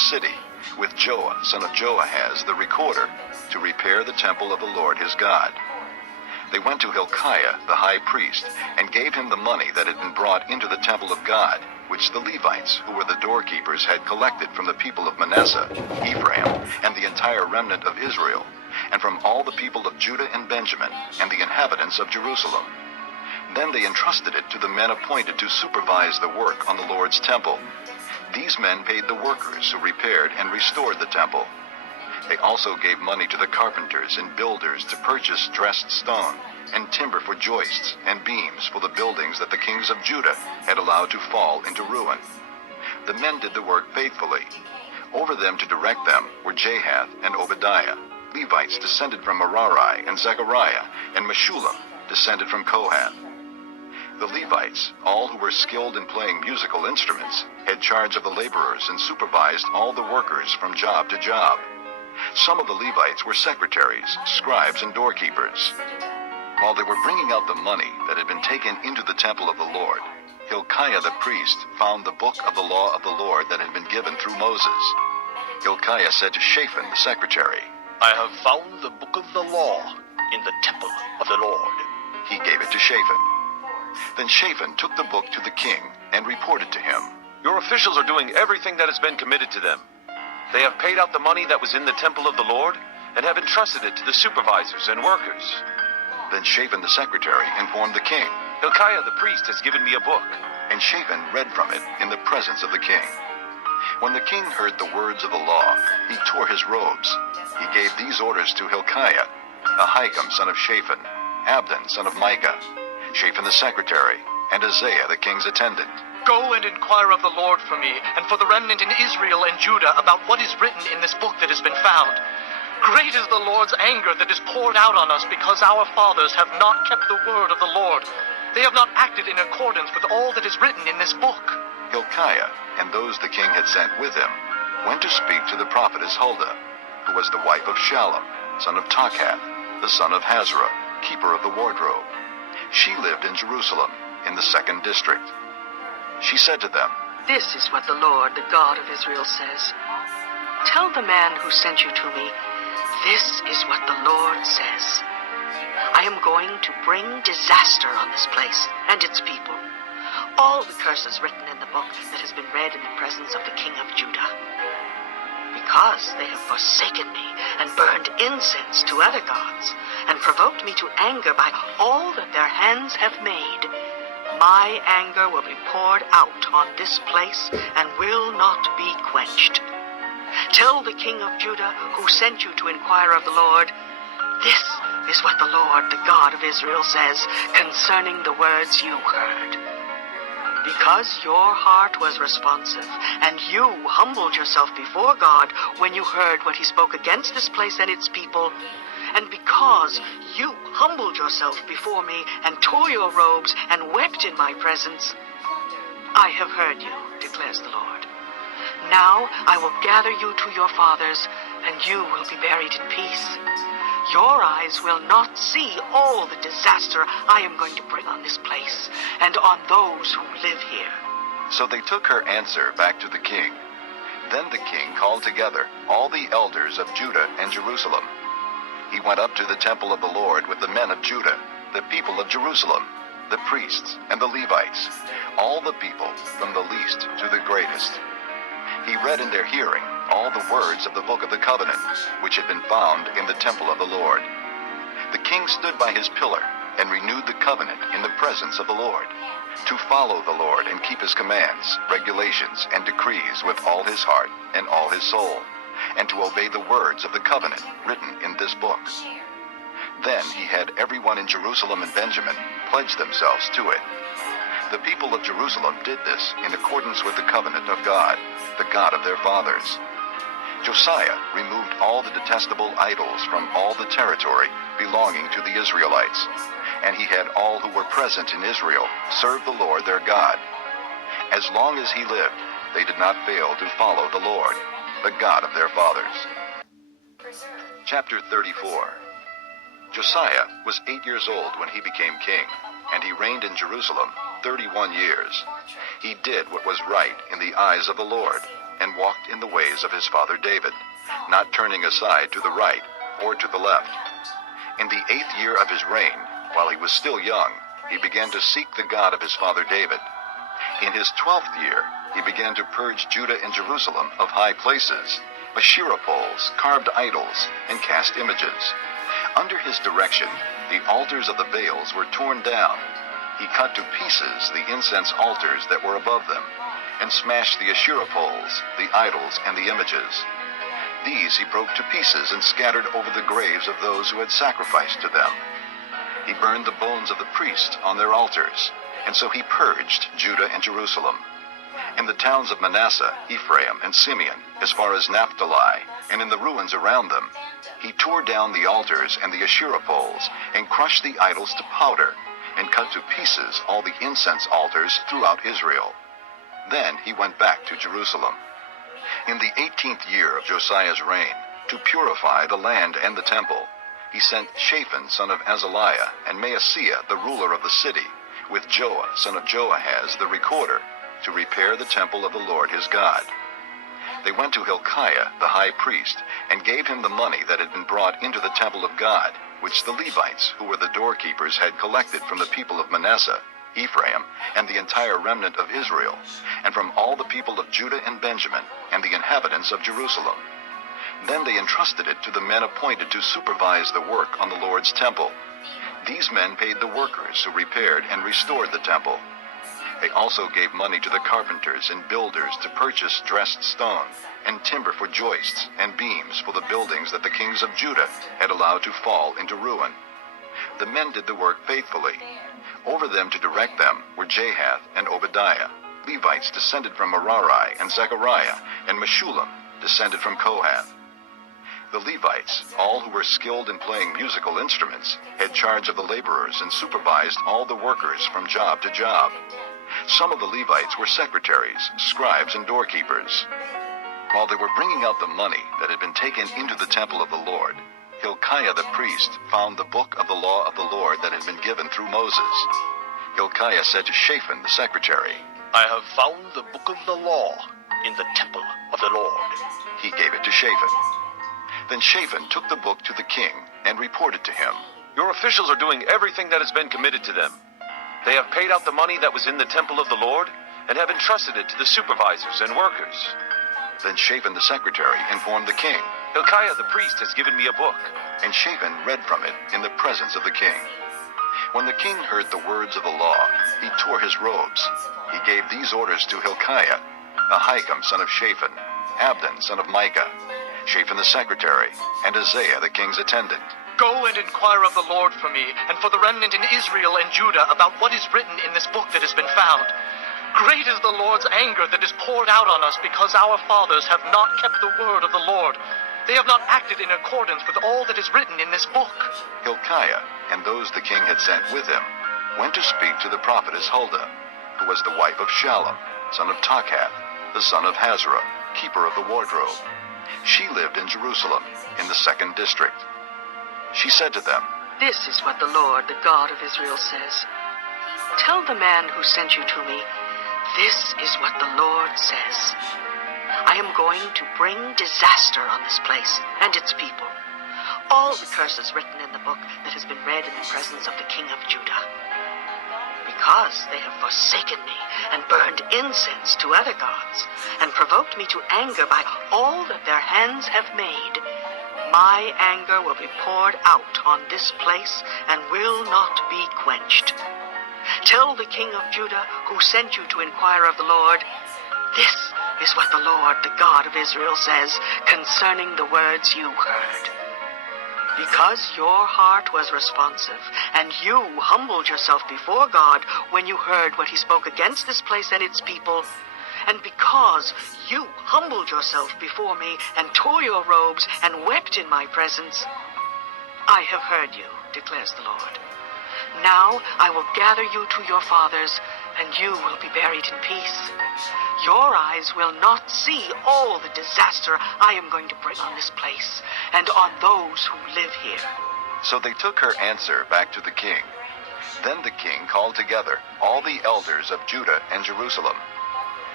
city, with Joah, son of Joahaz, the recorder, to repair the temple of the Lord his God. They went to Hilkiah, the high priest, and gave him the money that had been brought into the temple of God, which the Levites, who were the doorkeepers, had collected from the people of Manasseh, Ephraim, and the entire remnant of Israel, and from all the people of Judah and Benjamin, and the inhabitants of Jerusalem. Then they entrusted it to the men appointed to supervise the work on the Lord's temple. These men paid the workers who repaired and restored the temple. They also gave money to the carpenters and builders to purchase dressed stone, and timber for joists and beams for the buildings that the kings of Judah had allowed to fall into ruin. The men did the work faithfully. Over them to direct them were Jahath and Obadiah, Levites descended from Merari, and Zechariah, and Meshullam, descended from Kohath. The Levites, all who were skilled in playing musical instruments, had charge of the laborers and supervised all the workers from job to job. Some of the Levites were secretaries, scribes, and doorkeepers. While they were bringing out the money that had been taken into the temple of the Lord, Hilkiah the priest found the book of the law of the Lord that had been given through Moses. Hilkiah said to Shaphan the secretary, "I have found the book of the law in the temple of the Lord." He gave it to Shaphan. Then Shaphan took the book to the king and reported to him, "Your officials are doing everything that has been committed to them. They have paid out the money that was in the temple of the Lord and have entrusted it to the supervisors and workers." Then Shaphan the secretary informed the king, "Hilkiah the priest has given me a book." And Shaphan read from it in the presence of the king. When the king heard the words of the law, he tore his robes. He gave these orders to Hilkiah, Ahikam son of Shaphan, Abdon son of Micah, Shaphan the secretary, and Isaiah the king's attendant. "Go and inquire of the Lord for me, and for the remnant in Israel and Judah, about what is written in this book that has been found. Great is the Lord's anger that is poured out on us, because our fathers have not kept the word of the Lord. They have not acted in accordance with all that is written in this book." Hilkiah and those the king had sent with him went to speak to the prophetess Huldah, who was the wife of Shallum, son of Takhath, the son of Hazarah, keeper of the wardrobe. She lived in Jerusalem, in the 2nd district. She said to them, "This is what the Lord, the God of Israel, says. Tell the man who sent you to me, this is what the Lord says. I am going to bring disaster on this place and its people. All the curses written in the book that has been read in the presence of the king of Judah. Because they have forsaken me and burned incense to other gods, and provoked me to anger by all that their hands have made, my anger will be poured out on this place and will not be quenched. Tell the king of Judah, who sent you to inquire of the Lord, this is what the Lord, the God of Israel, says concerning the words you heard. Because your heart was responsive, and you humbled yourself before God when you heard what he spoke against this place and its people, and because you humbled yourself before me and tore your robes and wept in my presence, I have heard you, declares the Lord. Now I will gather you to your fathers, and you will be buried in peace. Your eyes will not see all the disaster I am going to bring on this place and on those who live here." So they took her answer back to the king. Then the king called together all the elders of Judah and Jerusalem. He went up to the temple of the Lord with the men of Judah, the people of Jerusalem, the priests and the Levites, all the people from the least to the greatest. He read in their hearing all the words of the book of the covenant, which had been found in the temple of the Lord. The king stood by his pillar and renewed the covenant in the presence of the Lord, to follow the Lord and keep his commands, regulations, and decrees with all his heart and all his soul, and to obey the words of the covenant written in this book. Then he had everyone in Jerusalem and Benjamin pledge themselves to it. The people of Jerusalem did this in accordance with the covenant of God, the God of their fathers. Josiah removed all the detestable idols from all the territory belonging to the Israelites, and he had all who were present in Israel serve the Lord their God. As long as he lived, they did not fail to follow the Lord, the God of their fathers. Chapter 34. Josiah was 8 years old when he became king, and he reigned in Jerusalem 31 years. He did what was right in the eyes of the Lord, and walked in the ways of his father David, not turning aside to the right or to the left. In the 8th year of his reign, while he was still young, he began to seek the God of his father David. In his 12th year, he began to purge Judah and Jerusalem of high places, Asherah poles, carved idols, and cast images. Under his direction, the altars of the Baals were torn down. He cut to pieces the incense altars that were above them, and smashed the Asherah poles, the idols, and the images. These he broke to pieces and scattered over the graves of those who had sacrificed to them. He burned the bones of the priests on their altars, and so he purged Judah and Jerusalem. In the towns of Manasseh, Ephraim, and Simeon, as far as Naphtali, and in the ruins around them, he tore down the altars and the Asherah poles, and crushed the idols to powder, and cut to pieces all the incense altars throughout Israel. Then he went back to Jerusalem. In the 18th year of Josiah's reign, to purify the land and the temple, he sent Shaphan son of Azaliah and Maaseiah the ruler of the city, with Joah son of Joahaz the recorder, to repair the temple of the Lord his God. They went to Hilkiah the high priest, and gave him the money that had been brought into the temple of God, which the Levites, who were the doorkeepers, had collected from the people of Manasseh, Ephraim, and the entire remnant of Israel, and from all the people of Judah and Benjamin, and the inhabitants of Jerusalem. Then they entrusted it to the men appointed to supervise the work on the Lord's temple. These men paid the workers who repaired and restored the temple. They also gave money to the carpenters and builders to purchase dressed stone, and timber for joists and beams for the buildings that the kings of Judah had allowed to fall into ruin. The men did the work faithfully. Over them to direct them were Jahath and Obadiah, Levites descended from Merari, and Zechariah, and Meshullam, descended from Kohath. The Levites, all who were skilled in playing musical instruments, had charge of the laborers and supervised all the workers from job to job. Some of the Levites were secretaries, scribes, and doorkeepers. While they were bringing out the money that had been taken into the temple of the Lord, Hilkiah the priest found the book of the law of the Lord that had been given through Moses. Hilkiah said to Shaphan the secretary, I have found the book of the law in the temple of the Lord. He gave it to Shaphan. Then Shaphan took the book to the king and reported to him, Your officials are doing everything that has been committed to them. They have paid out the money that was in the temple of the Lord, and have entrusted it to the supervisors and workers. Then Shaphan the secretary informed the king, Hilkiah the priest has given me a book. and Shaphan read from it in the presence of the king. When the king heard the words of the law, he tore his robes. He gave these orders to Hilkiah, Ahikam son of Shaphan, Abdon son of Micah, Shaphan the secretary, and Isaiah the king's attendant. Go and inquire of the Lord for me, and for the remnant in Israel and Judah, about what is written in this book that has been found. Great is the Lord's anger that is poured out on us, because our fathers have not kept the word of the Lord. They have not acted in accordance with all that is written in this book. Hilkiah and those the king had sent with him went to speak to the prophetess Huldah, who was the wife of Shallum, son of Takhath, the son of Hazarah, keeper of the wardrobe. She lived in Jerusalem, in the 2nd district. She said to them, This is what the Lord, the God of Israel, says. Tell the man who sent you to me, this is what the Lord says. I am going to bring disaster on this place and its people. All the curses written in the book that has been read in the presence of the king of Judah. Because they have forsaken me and burned incense to other gods, and provoked me to anger by all that their hands have made, my anger will be poured out on this place and will not be quenched. Tell the king of Judah, who sent you to inquire of the Lord, this is what the Lord, the God of Israel, says concerning the words you heard. Because your heart was responsive, and you humbled yourself before God when you heard what he spoke against this place and its people, and because you humbled yourself before me and tore your robes and wept in my presence, I have heard you, declares the Lord. Now I will gather you to your fathers, and you will be buried in peace. Your eyes will not see all the disaster I am going to bring on this place and on those who live here. So they took her answer back to the king. Then the king called together all the elders of Judah and Jerusalem.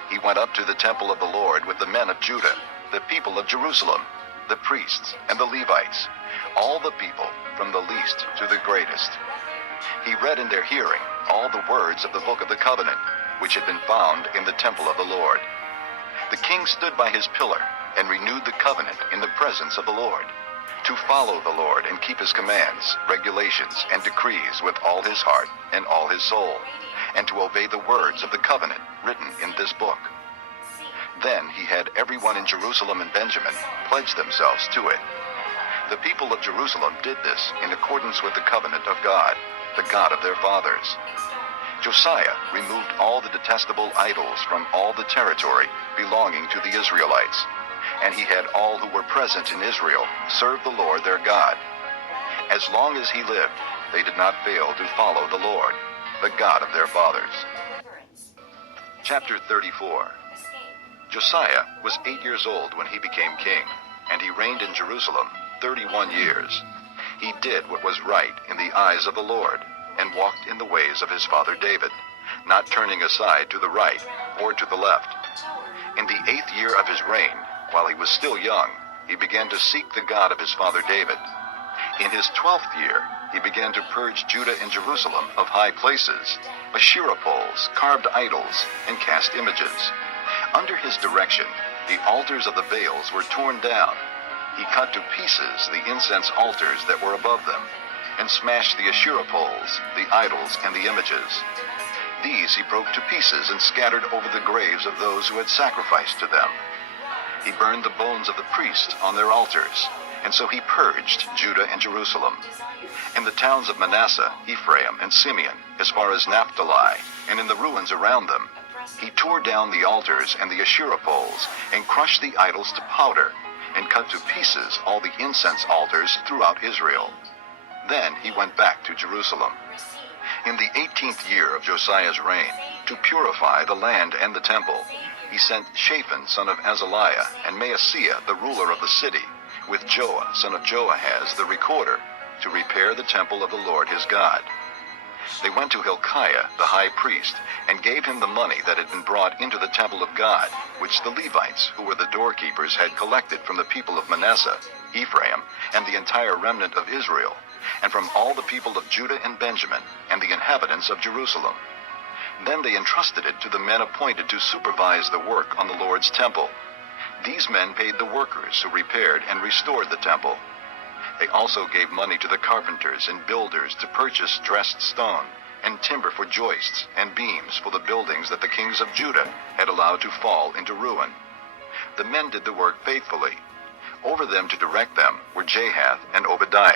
he went up to the temple of the Lord with the men of Judah, the people of Jerusalem, the priests and the Levites, all the people from the least to the greatest. He read in their hearing all the words of the book of the covenant, which had been found in the temple of the Lord. The king stood by his pillar and renewed the covenant in the presence of the Lord, to follow the Lord and keep his commands, regulations, and decrees with all his heart and all his soul, and to obey the words of the covenant written in this book. Then he had everyone in Jerusalem and Benjamin pledge themselves to it. The people of Jerusalem did this in accordance with the covenant of God, the God of their fathers. Josiah removed all the detestable idols from all the territory belonging to the Israelites, and he had all who were present in Israel serve the Lord their God. As long as he lived, they did not fail to follow the Lord, the God of their fathers. Chapter 34. Josiah was 8 years old when he became king, and he reigned in Jerusalem 31 years. He did what was right in the eyes of the Lord, and walked in the ways of his father David, not turning aside to the right or to the left. In the 8th year of his reign, while he was still young, he began to seek the God of his father David. In his 12th year, he began to purge Judah and Jerusalem of high places, Asherah poles, carved idols, and cast images. Under his direction, the altars of the Baals were torn down. He cut to pieces the incense altars that were above them, and smashed the Asherah poles, the idols, and the images. These he broke to pieces and scattered over the graves of those who had sacrificed to them. He burned the bones of the priests on their altars, and so he purged Judah and Jerusalem. In the towns of Manasseh, Ephraim, and Simeon, as far as Naphtali, and in the ruins around them, he tore down the altars and the Asherah poles, and crushed the idols to powder, and cut to pieces all the incense altars throughout Israel. Then he went back to Jerusalem. In the 18th year of Josiah's reign, to purify the land and the temple, he sent Shaphan son of Azaliah and Maaseiah the ruler of the city, with Joah son of Joahaz the recorder, to repair the temple of the Lord his God. They went to Hilkiah the high priest, and gave him the money that had been brought into the temple of God, which the Levites, who were the doorkeepers, had collected from the people of Manasseh, Ephraim, and the entire remnant of Israel, and from all the people of Judah and Benjamin, and the inhabitants of Jerusalem. Then they entrusted it to the men appointed to supervise the work on the Lord's temple. These men paid the workers who repaired and restored the temple. They also gave money to the carpenters and builders to purchase dressed stone, and timber for joists and beams for the buildings that the kings of Judah had allowed to fall into ruin. The men did the work faithfully. Over them to direct them were Jahath and Obadiah.